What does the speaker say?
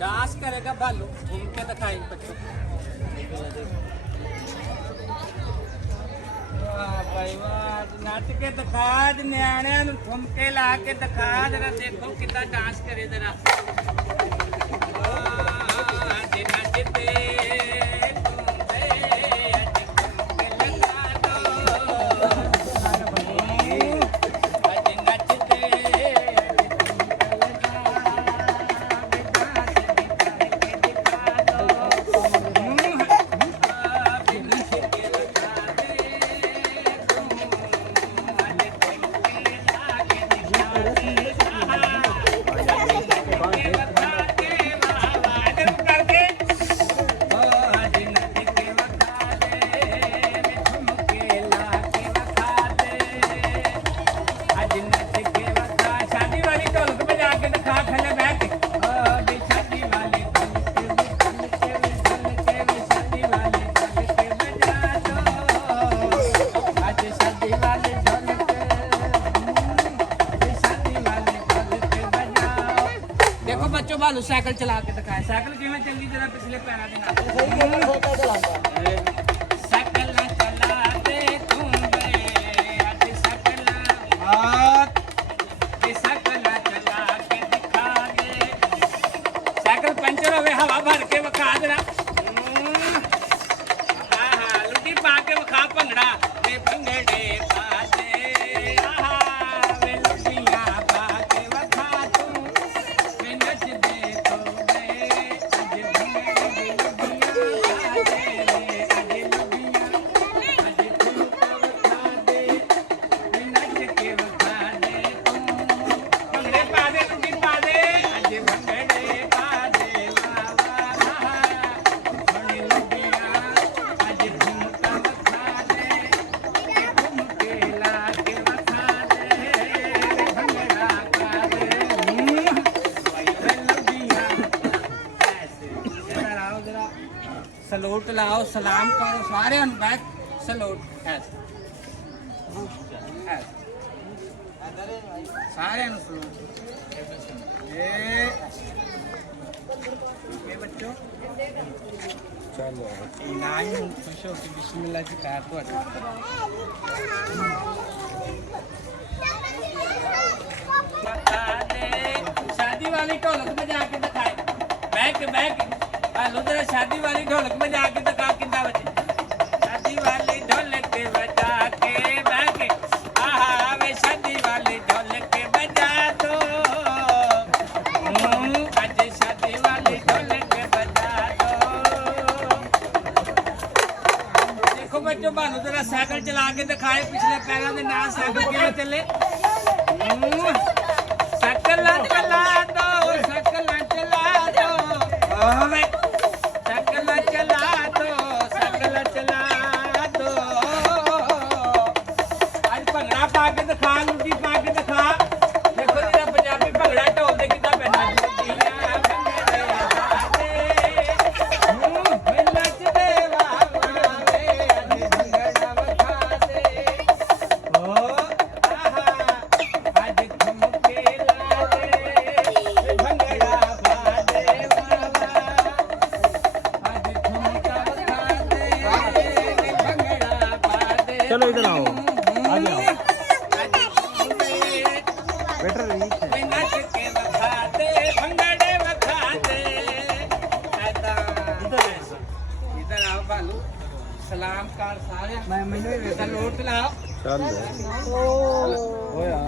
dance करेगा भालू घूम के दिखाई बच्चों वाह भाई वाह नच के दिखा न्याणिਆਂ ਨੂੰ ठुमके ला के दिखा जरा देखो कितना डांस करे जरा भालू साइकिल चला के दिखाया साइकिल किवें चलदी जरा पिछले पैरां दे नाल साइकिल ना चला दे तुम बे आज साइकिल हाथ ये साइकिल ना चला के दिखा दे साइकिल पंचर होवे हवा भर के विखा देना आहा लुटी पा के विखा भंगड़ा ते भंगड़े पा दे आहा वे लुटियां पा के विखा तू वे नच दे सलूट लाओ सलाम करो सारे बैक सलूट सारे सलूट ये बच्चों चलो नाई खुश हो के बिस्मिल्लाह जी कार तो शादी वाली ढोलक बजा के दिखाए बैक बैक भालू जरा शादी वाली ढोलक बजा के दिखा किंदा बजे शादी वाली ढोलक बजा के बैके आहा वे शादी वाली ढोलक बजा दो आज शादी वाली ढोलक बजा दो देखो बच्चों भालू जरा साइकिल चला के दिखाए पिछले पैरों के नाल साइकिल किवें चले साइकिल चला दो साइकिल चला दो ओए चलो इधर आओ आगे आओ बेटर इधर आओ भालू सलाम कार सारे मैं सलूट लाओ चल ओ यार